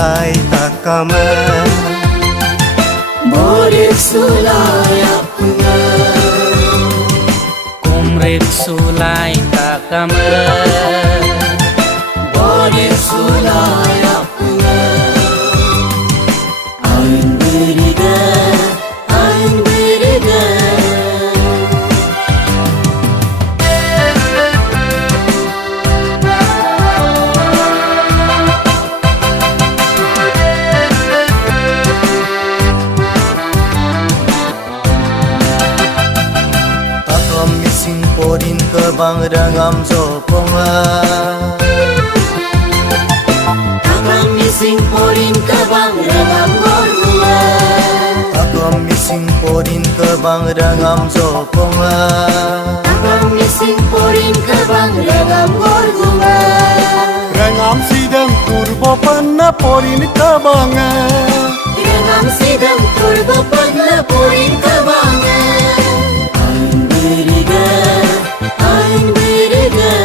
sulai takama Murid sulai apna Kumrit sulai takama Murid sulai apna Ain berida Mising porin kebang ragam soponga Takam mising porin kebang ragam gorgunga Takam mising porin kebang ragam soponga Takam mising porin kebang ragam gorgunga Ragam sidang kurbo panna porin kebanga Ragam sidang kurbo panna porin kebanga Ain berida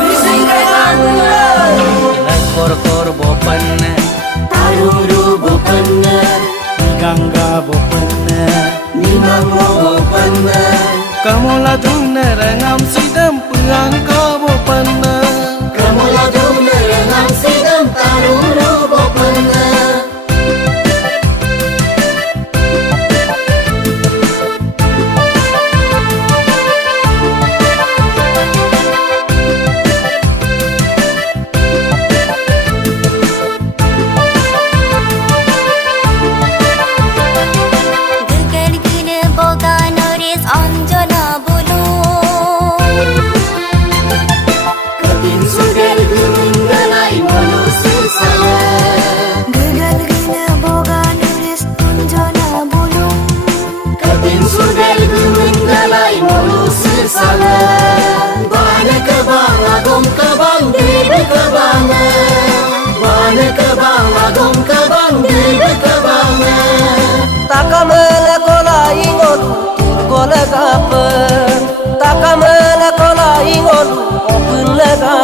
Mising ragam Lekor-kor bopanna Taruru bopanna Gangga bopanna Nimango bopanna Kamola duna rangam sidam Pengangka bopanna Kamola duna rangam sidam Taruru bopanna Takamela kola ingolu turgola gapa Takamela kola ingolu opun lega